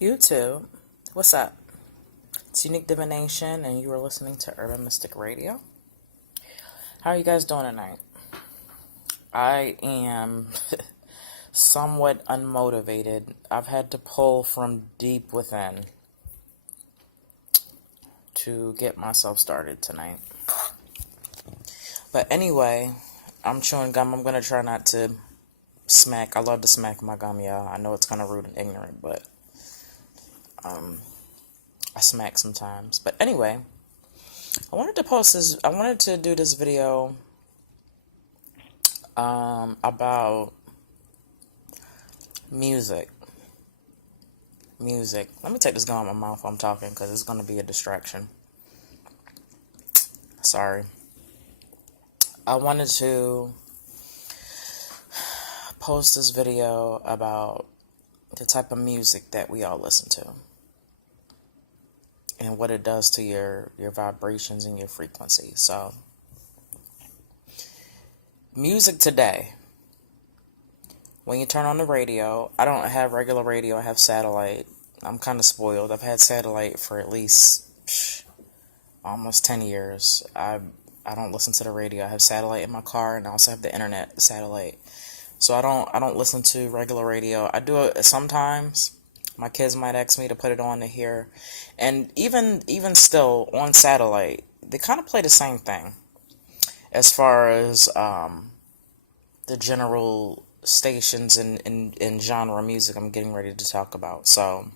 YouTube, what's up? It's Unique Divination, and you are listening to Urban Mystic Radio. How are you guys doing tonight? I am somewhat unmotivated. I've had to pull from deep within to get myself started tonight. But anyway, I'm chewing gum. I'm going to try not to smack. I love to smack my gum, y'all. I know it's kind of rude and ignorant, but I smack sometimes. But anyway, I wanted to do this video about music. Let me take this gum out of my mouth while I'm talking, because it's going to be a distraction. Sorry. I wanted to post this video about the type of music that we all listen to and what it does to your vibrations and your frequency. So, music today, when you turn on the radio, I don't have regular radio, I have satellite. I'm kind of spoiled. I've had satellite for at least almost 10 years. I don't listen to the radio. I have satellite in my car, and I also have the internet satellite. So I don't listen to regular radio. I do it sometimes. My kids might ask me to put it on to hear. And even still, on satellite, they kind of play the same thing as far as the general stations and genre music I'm getting ready to talk about. So,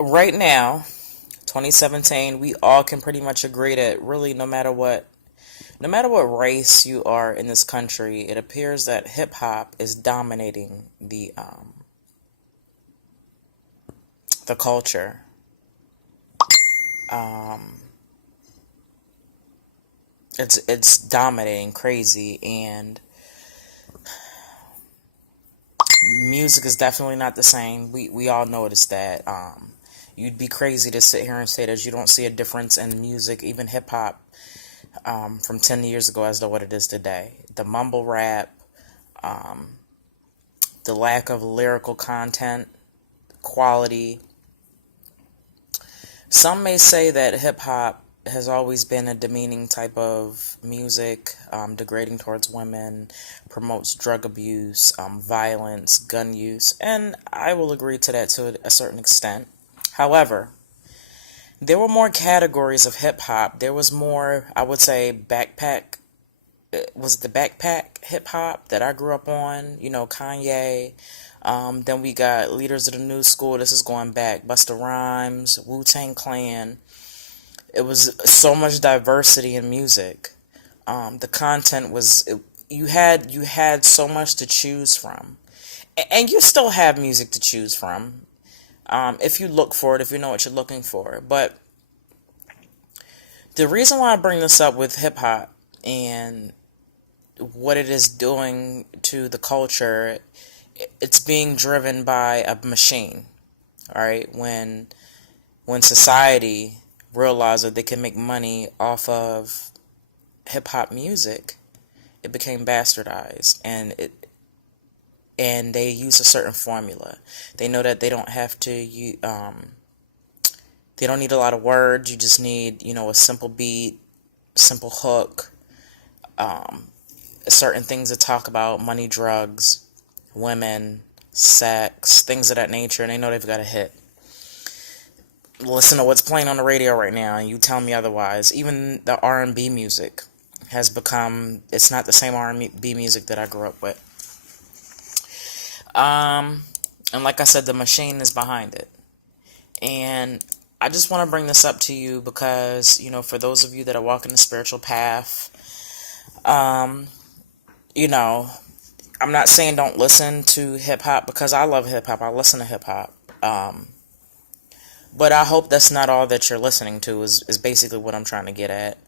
right now, 2017, we all can pretty much agree that really no matter what race you are in this country, it appears that hip-hop is dominating the culture. It's dominating crazy, and music is definitely not the same. We all notice that. You'd be crazy to sit here and say that you don't see a difference in music, even hip-hop, from 10 years ago as to what it is today. The mumble rap, the lack of lyrical content, quality. Some may say that hip-hop has always been a demeaning type of music, degrading towards women, promotes drug abuse, violence, gun use, and I will agree to that to a certain extent. However, there were more categories of hip-hop. There was more, I would say, backpack. Was it the backpack hip-hop that I grew up on? You know, Kanye. Then we got leaders of the new school. This is going back. Busta Rhymes, WuTang Clan. It was so much diversity in music. The content was, you had so much to choose from. And you still have music to choose from. If you look for it, if you know what you're looking for. But the reason why I bring this up with hip-hop and what it is doing to the culture, it's being driven by a machine, all right? When society realized that they can make money off of hip-hop music, it became bastardized, and they use a certain formula. They know that they don't have to, they don't need a lot of words. You just need, a simple beat, simple hook, certain things to talk about: money, drugs, women, sex, things of that nature, and they know they've got a hit. Listen to what's playing on the radio right now, and you tell me otherwise. Even the R&B music has become, it's not the same R&B music that I grew up with. And like I said, the machine is behind it. And I just want to bring this up to you because, for those of you that are walking the spiritual path, I'm not saying don't listen to hip-hop, because I love hip-hop. I listen to hip-hop. But I hope that's not all that you're listening to, is basically what I'm trying to get at.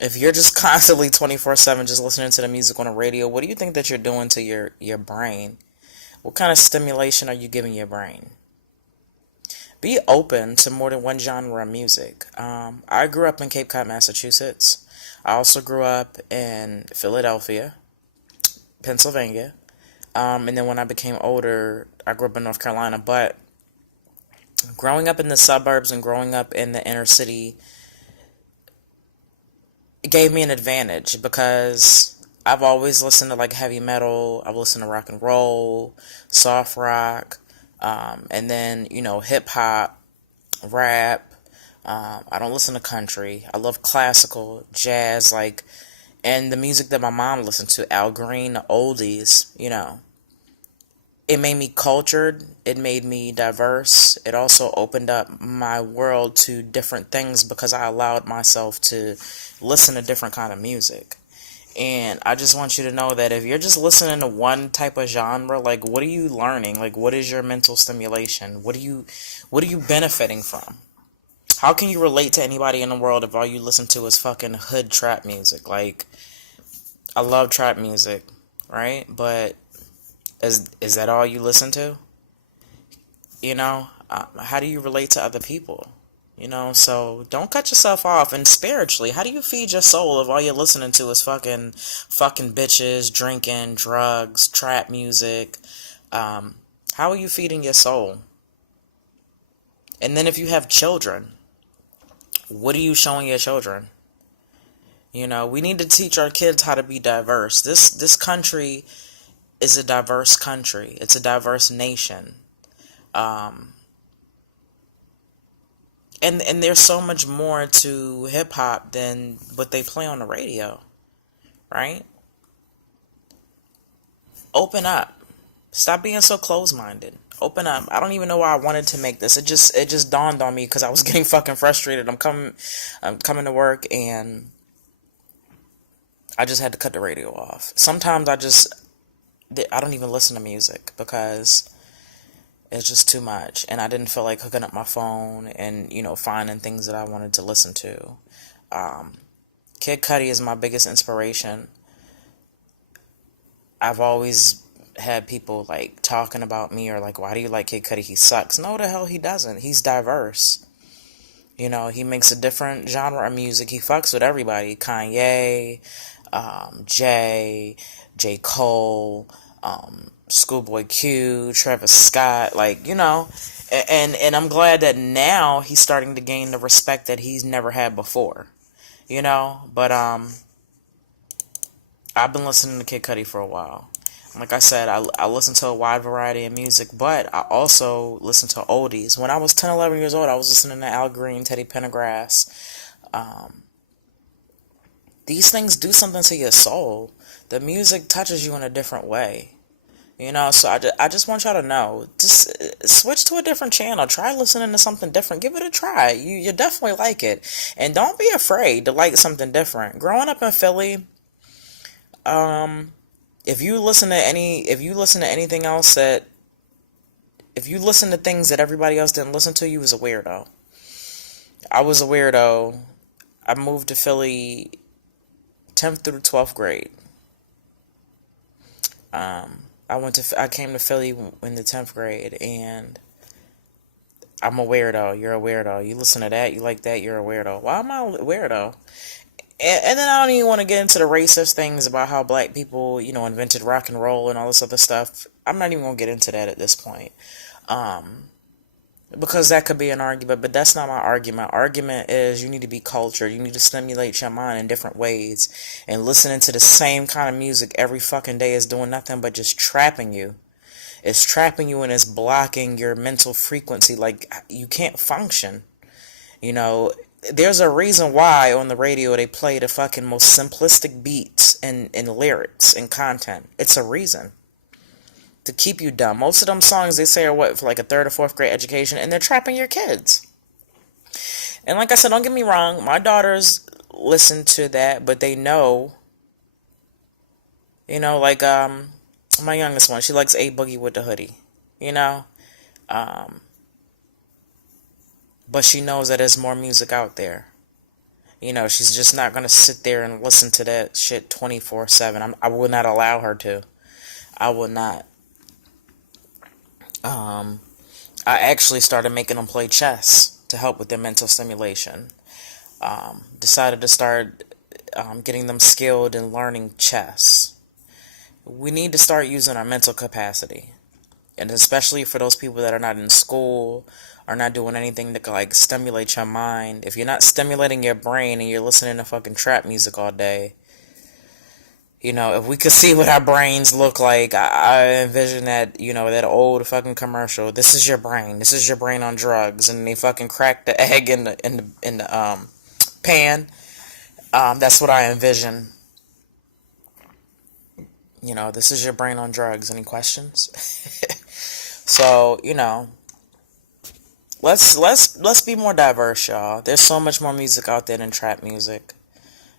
If you're just constantly 24/7 just listening to the music on the radio, what do you think that you're doing to your brain? What kind of stimulation are you giving your brain? Be open to more than one genre of music. I grew up in Cape Cod, Massachusetts. I also grew up in Philadelphia, Pennsylvania. And then when I became older, I grew up in North Carolina. But growing up in the suburbs and growing up in the inner city gave me an advantage because I've always listened to like heavy metal. I've listened to rock and roll, soft rock, and then, hip hop, rap. I don't listen to country. I love classical, jazz, and the music that my mom listened to, Al Green, the oldies. It made me cultured. It made me diverse. It also opened up my world to different things because I allowed myself to listen to different kind of music. And I just want you to know that if you're just listening to one type of genre, like, what are you learning? Like, what is your mental stimulation? What are you benefiting from? How can you relate to anybody in the world if all you listen to is fucking hood trap music? Like, I love trap music, right? But is that all you listen to? How do you relate to other people? So don't cut yourself off. And spiritually, how do you feed your soul if all you're listening to is fucking bitches, drinking, drugs, trap music? How are you feeding your soul? And then if you have children, what are you showing your children? We need to teach our kids how to be diverse. This country is a diverse country. It's a diverse nation. And there's so much more to hip hop than what they play on the radio, right? Open up. Stop being so close-minded. Open up. I don't even know why I wanted to make this. It just dawned on me because I was getting fucking frustrated. I'm coming to work and I just had to cut the radio off. Sometimes I don't even listen to music because it's just too much. And I didn't feel like hooking up my phone and, finding things that I wanted to listen to. Kid Cudi is my biggest inspiration. I've always had people like talking about me or like, why do you like Kid Cudi? He sucks. No, the hell he doesn't. He's diverse. He makes a different genre of music. He fucks with everybody. Kanye, J. Cole, Schoolboy Q, Travis Scott, and I'm glad that now he's starting to gain the respect that he's never had before, but I've been listening to Kid Cudi for a while. Like I said, I listen to a wide variety of music, but I also listen to oldies. When I was 10, 11 years old, I was listening to Al Green, Teddy Pendergrass. These things do something to your soul. The music touches you in a different way. So I just want y'all to know, just switch to a different channel. Try listening to something different. Give it a try. You definitely like it. And don't be afraid to like something different. Growing up in Philly, if you listen to anything else if you listen to things that everybody else didn't listen to, you was a weirdo. I was a weirdo. I moved to Philly 10th through 12th grade. I came to Philly in the 10th grade, and I'm a weirdo. You're a weirdo. You listen to that, you like that, you're a weirdo. Why am I a weirdo? And then I don't even want to get into the racist things about how black people, invented rock and roll and all this other stuff. I'm not even going to get into that at this point. Because that could be an argument, but that's not my argument. Argument is you need to be cultured. You need to stimulate your mind in different ways. And listening to the same kind of music every fucking day is doing nothing but just trapping you. It's trapping you and it's blocking your mental frequency. Like, you can't function. There's a reason why on the radio they play the fucking most simplistic beats and lyrics and content. It's a reason. To keep you dumb. Most of them songs they say are for like a 3rd or 4th grade education, and they're trapping your kids. And like I said, don't get me wrong, my daughters listen to that, but they know, my youngest one, she likes A Boogie with the Hoodie, but she knows that there's more music out there. She's just not going to sit there and listen to that shit 24/7. I would not allow her to. I would not. I actually started making them play chess to help with their mental stimulation. Decided to start getting them skilled in learning chess. We need to start using our mental capacity. And especially for those people that are not in school, are not doing anything to like stimulate your mind. If you're not stimulating your brain and you're listening to fucking trap music all day, if we could see what our brains look like, I envision that, that old fucking commercial. This is your brain. This is your brain on drugs, and they fucking crack the egg in the pan. That's what I envision. This is your brain on drugs. Any questions? So, let's be more diverse, y'all. There's so much more music out there than trap music.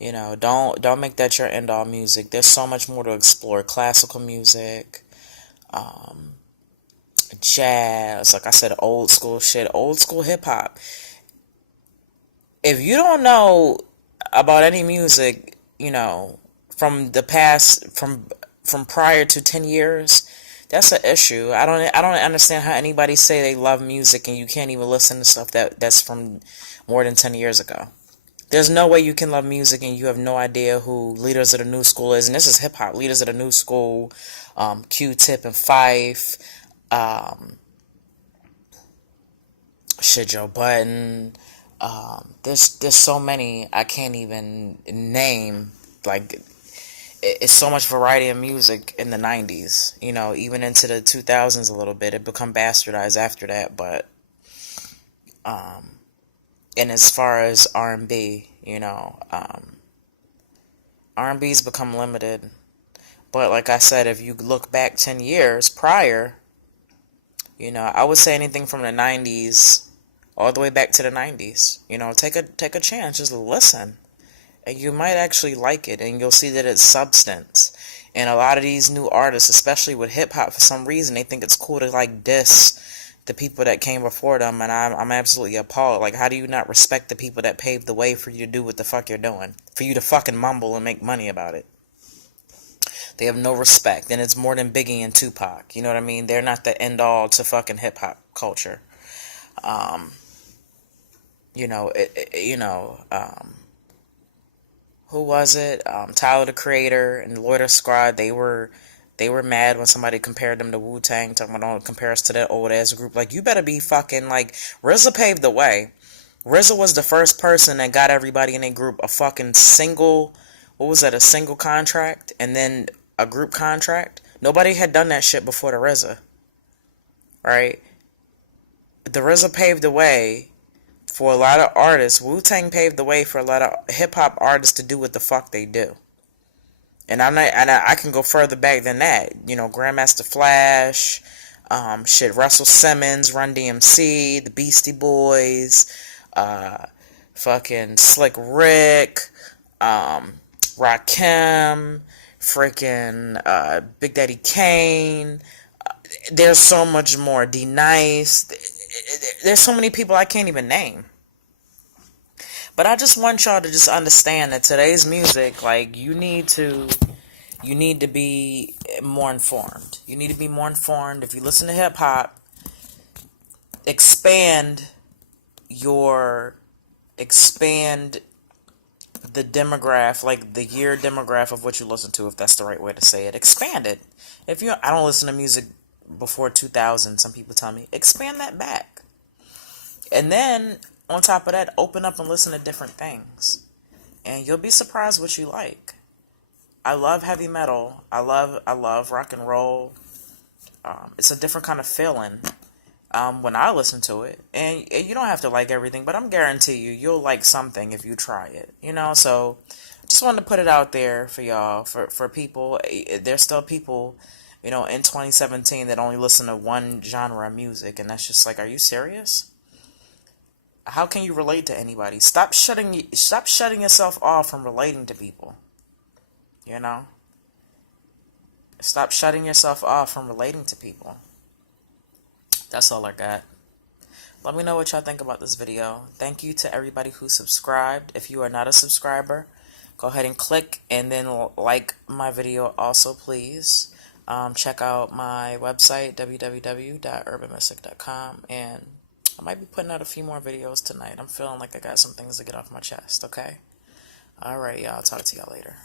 Don't make that your end all music. There's so much more to explore. Classical music, jazz, like I said, old school shit, old school hip hop. If you don't know about any music, from the past, from prior to 10 years, that's an issue. I don't understand how anybody say they love music and you can't even listen to stuff that's from more than 10 years ago. There's no way you can love music and you have no idea who Leaders of the New School is. And this is hip hop. Leaders of the New School, Q-Tip and Fife, Joe Budden. There's so many I can't even name. Like, it's so much variety of music in the 90s. Even into the 2000s a little bit. It become bastardized after that, but and as far as R&B, R&B's become limited. But like I said, if you look back 10 years prior, I would say anything from the 90s all the way back to the 90s. Take a chance, just listen. And you might actually like it, and you'll see that it's substance. And a lot of these new artists, especially with hip-hop, for some reason, they think it's cool to, like, diss the people that came before them, and I'm absolutely appalled. Like, how do you not respect the people that paved the way for you to do what the fuck you're doing? For you to fucking mumble and make money about it. They have no respect, and it's more than Biggie and Tupac. You know what I mean? They're not the end-all to fucking hip-hop culture. Who was it? Tyler, the Creator, and Loiter Squad, they were mad when somebody compared them to WuTang, talking about don't compare us to that old ass group. Like, you better be fucking, like, RZA paved the way. RZA was the first person that got everybody in a group a fucking single, what was that, a single contract, and then a group contract. Nobody had done that shit before the RZA. Right? The RZA paved the way for a lot of artists. Wu-Tang paved the way for a lot of hip-hop artists to do what the fuck they do. And I can go further back than that. Grandmaster Flash, Russell Simmons, Run DMC, the Beastie Boys, fucking Slick Rick, Rakim, freaking Big Daddy Kane. There's so much more. D-Nice. There's so many people I can't even name. But I just want y'all to just understand that today's music, like, you need to be more informed. You need to be more informed. If you listen to hip hop, expand the demographic, like the year demographic of what you listen to, if that's the right way to say it. Expand it. I don't listen to music before 2000, some people tell me, expand that back. And then, on top of that, open up and listen to different things. And you'll be surprised what you like. I love heavy metal. I love rock and roll. It's a different kind of feeling when I listen to it. And you don't have to like everything, but I'm guarantee you'll like something if you try it. So I just wanted to put it out there for y'all, for people. There's still people, in 2017 that only listen to one genre of music, and that's just like, are you serious? How can you relate to anybody? Stop shutting yourself off from relating to people. Stop shutting yourself off from relating to people. That's all I got. Let me know what y'all think about this video. Thank you to everybody who subscribed. If you are not a subscriber, go ahead and click and then like my video also, please. Check out my website, www.urbanmystic.com, and I might be putting out a few more videos tonight. I'm feeling like I got some things to get off my chest, okay? Alright, y'all. I'll talk to y'all later.